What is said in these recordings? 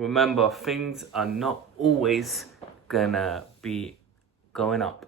remember, things are not always gonna be going up.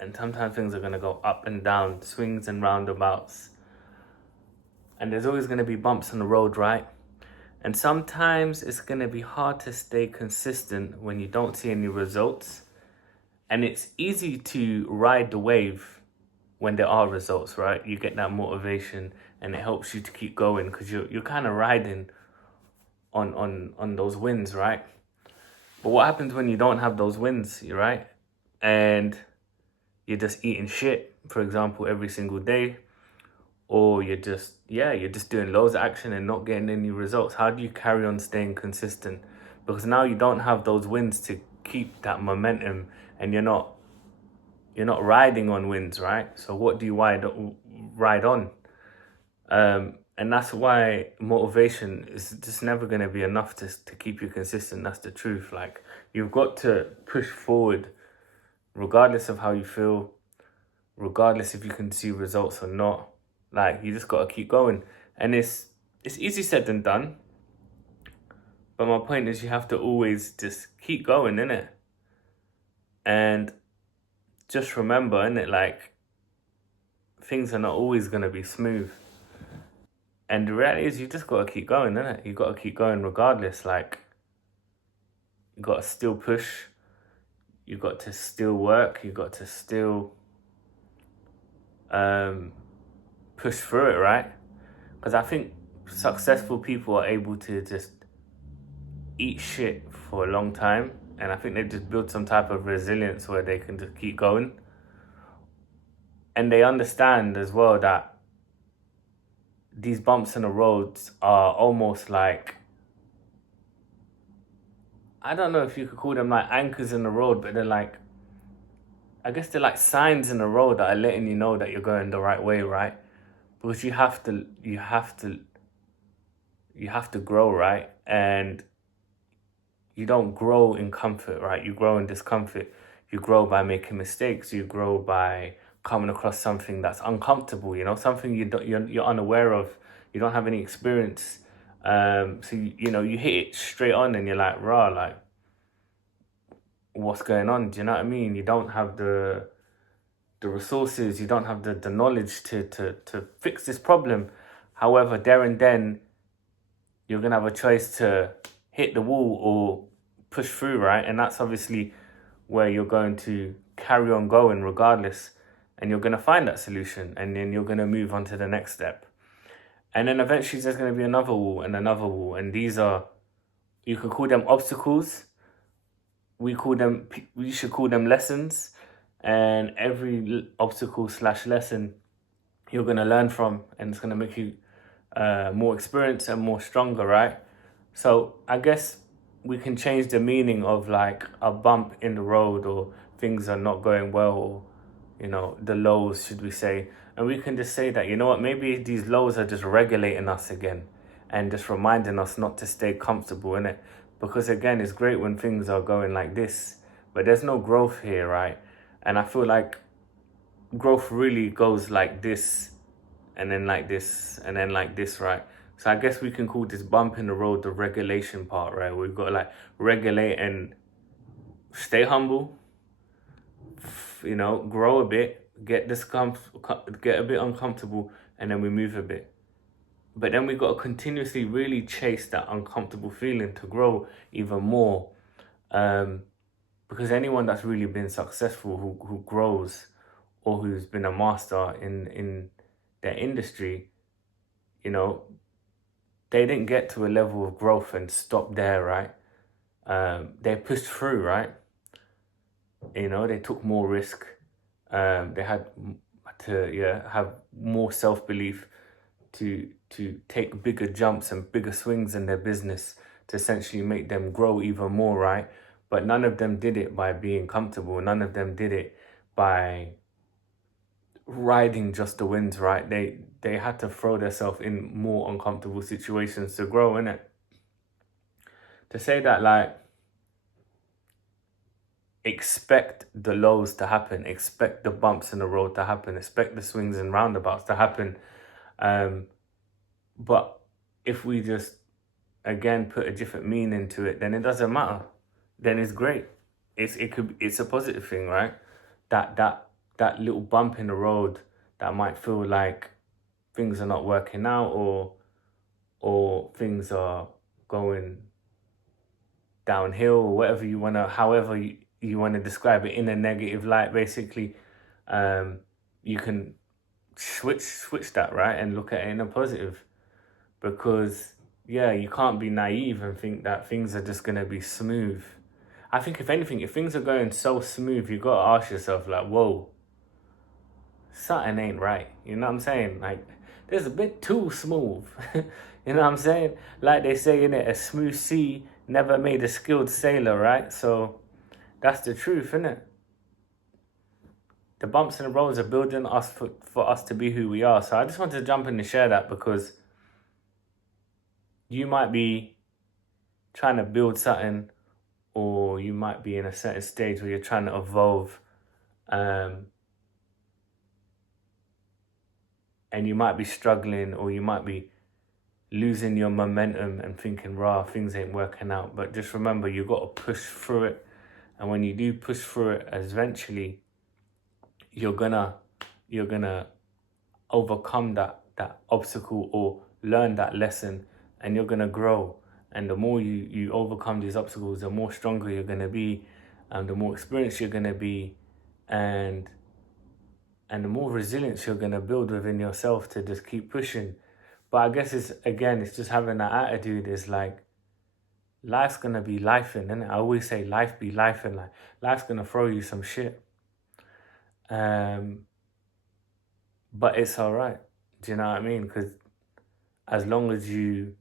And sometimes things are gonna go up and down, swings and roundabouts. And there's always gonna be bumps on the road, right? And sometimes it's gonna be hard to stay consistent when you don't see any results. And it's easy to ride the wave when there are results, right? You get that motivation and it helps you to keep going because you're kind of riding on those wins, right? But what happens when you don't have those wins, right? And you're just eating shit, for example, every single day, or you're just doing loads of action and not getting any results. How do you carry on staying consistent? Because now you don't have those wins to keep that momentum, and you're not riding on wins, right? So what do you ride on? And that's why motivation is just never going to be enough to keep you consistent. That's the truth. Like, you've got to push forward regardless of how you feel, regardless if you can see results or not. Like, you just got to keep going. And it's easy said than done. But my point is, you have to always just keep going, innit? And just remember, innit, like, things are not always going to be smooth. And the reality is, you just got to keep going, innit? You got to keep going regardless. Like, you got to still push. You got to still work. You got to still push through it, right? Because I think successful people are able to just eat shit for a long time. And I think they just build some type of resilience where they can just keep going. And they understand as well that these bumps in the roads are almost like, I don't know if you could call them like anchors in the road, but they're like, I guess they're like signs in the road that are letting you know that you're going the right way, right? Because you have to grow, right? And you don't grow in comfort, right? You grow in discomfort. You grow by making mistakes. You grow by coming across something that's uncomfortable, something you're unaware of. You don't have any experience. So you hit it straight on and you're like, raw, like, what's going on? Do you know what I mean? You don't have the resources, you don't have the knowledge to fix this problem. However, there and then you're gonna have a choice to hit the wall or push through, right? And that's obviously where you're going to carry on going regardless, and you're gonna find that solution, and then you're gonna move on to the next step. And then eventually there's gonna be another wall and another wall, and these are, you could call them obstacles. We should call them lessons. And every obstacle / lesson you're gonna learn from, and it's gonna make you more experienced and more stronger, right? So I guess we can change the meaning of like a bump in the road, or things are not going well, or the lows, should we say. And we can just say that, you know what, maybe these lows are just regulating us again and just reminding us not to stay comfortable in it. Because again, it's great when things are going like this, but there's no growth here, right? And I feel like growth really goes like this, and then like this, and then like this, right? So I guess we can call this bump in the road the regulation part, right? We've got to like regulate and stay humble, grow a bit, get a bit uncomfortable, and then we move a bit. But then we got to continuously really chase that uncomfortable feeling to grow even more. Because anyone that's really been successful, who grows, or who's been a master in their industry, they didn't get to a level of growth and stop there, right? They pushed through, right? They took more risk. They had to have more self-belief to take bigger jumps and bigger swings in their business to essentially make them grow even more, right? But none of them did it by being comfortable. None of them did it by riding just the winds, right? They had to throw themselves in more uncomfortable situations to grow, innit? To say that, like, expect the lows to happen, expect the bumps in the road to happen, expect the swings and roundabouts to happen. But if we just again put a different meaning to it, then it doesn't matter. Then it's great. It's a positive thing, right? That little bump in the road that might feel like things are not working out, or things are going downhill, or whatever you wanna, however you wanna describe it, in a negative light, basically. You can switch that, right, and look at it in a positive, because yeah, you can't be naive and think that things are just gonna be smooth. I think if anything, if things are going so smooth, you gotta ask yourself like, whoa, something ain't right. You know what I'm saying? Like, there's a bit too smooth. You know what I'm saying? Like they say in it, a smooth sea never made a skilled sailor, right? So that's the truth, isn't it? The bumps in the roads are building us for us to be who we are. So I just wanted to jump in and share that, because you might be trying to build something, or you might be in a certain stage where you're trying to evolve, and you might be struggling, or you might be losing your momentum and thinking, rah, things ain't working out. But just remember, you got to push through it. And when you do push through it, eventually you're gonna overcome that obstacle, or learn that lesson, and you're gonna grow. And the more you overcome these obstacles, the more stronger you're gonna be, and the more experienced you're gonna be, and the more resilience you're gonna build within yourself to just keep pushing. But I guess it's just having that attitude. Is like, life's gonna be lifing, and I always say life be lifing. Like, life's gonna throw you some shit, but it's all right. Do you know what I mean? Because as long as you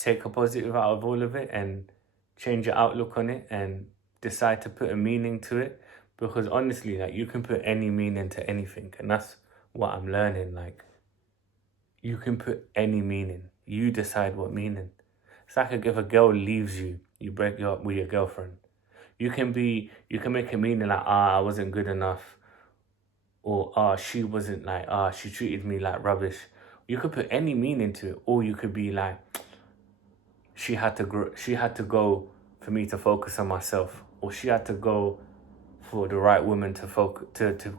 take a positive out of all of it, and change your outlook on it, and decide to put a meaning to it, because honestly, like, you can put any meaning to anything, and that's what I'm learning. Like, you can put any meaning. You decide what meaning. It's like if a girl leaves you, you break up with your girlfriend. You can make a meaning like, I wasn't good enough, or she wasn't, like, she treated me like rubbish. You could put any meaning to it, or you could be like, she had to go for me to focus on myself, or she had to go for the right woman to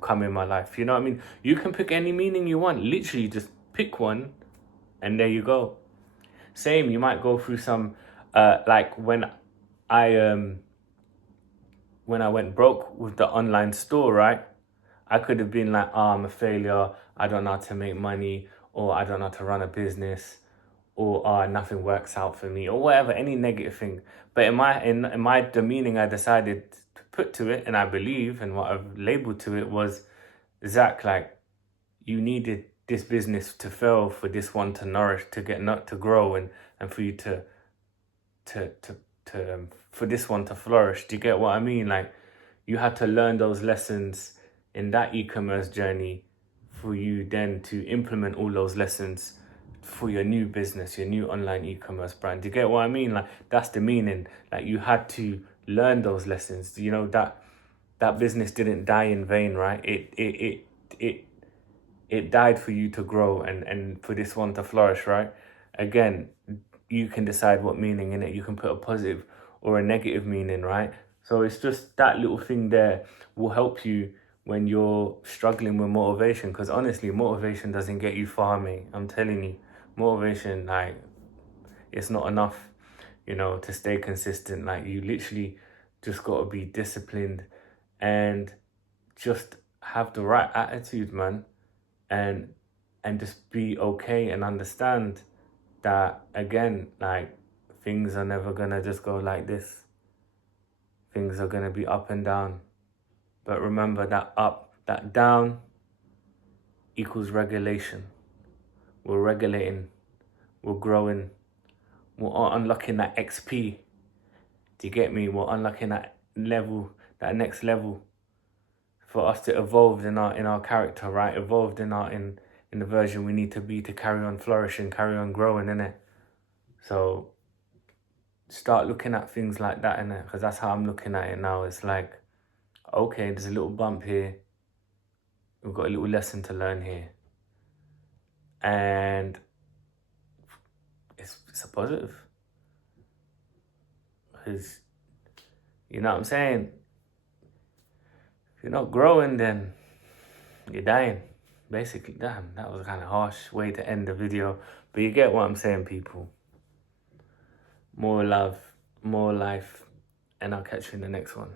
come in my life. You know what I mean? You can pick any meaning you want. Literally, just pick one, and there you go. Same, you might go through some, like when I went broke with the online store, right? I could have been like, I'm a failure, I don't know how to make money, or I don't know how to run a business, or nothing works out for me, or whatever, any negative thing. But the meaning I decided to put to it, and I believe, and what I've labeled to it was, Zach, like, you needed this business to fail for this one to nourish, to grow, and for you to for this one to flourish. Do you get what I mean? Like, you had to learn those lessons in that e-commerce journey, for you then to implement all those lessons for your new business, your new online e-commerce brand. Do you get what I mean? Like, that's the meaning. Like, you had to learn those lessons. You know, that business didn't die in vain, right? It died for you to grow, and for this one to flourish, right? Again, you can decide what meaning in it. You can put a positive or a negative meaning, right? So it's just that little thing there will help you when you're struggling with motivation. Because honestly, motivation doesn't get you far, mate. I'm telling you, motivation, like, it's not enough, to stay consistent. Like, you literally just got to be disciplined, and just have the right attitude, man, and just be okay, and understand that, again, like, things are never gonna just go like this. Things are gonna be up and down. But remember, that down equals regulation. We're regulating, we're growing, we're unlocking that XP. Do you get me? We're unlocking that level, that next level, for us to evolve in our character, right? Evolved in the version we need to be to carry on flourishing, carry on growing, innit? So start looking at things like that, innit? Because that's how I'm looking at it now. It's like, okay, there's a little bump here. We've got a little lesson to learn here. And it's a positive. Because, you know what I'm saying? If you're not growing, then you're dying. Basically, damn, that was a kind of harsh way to end the video. But you get what I'm saying, people. More love, more life, and I'll catch you in the next one.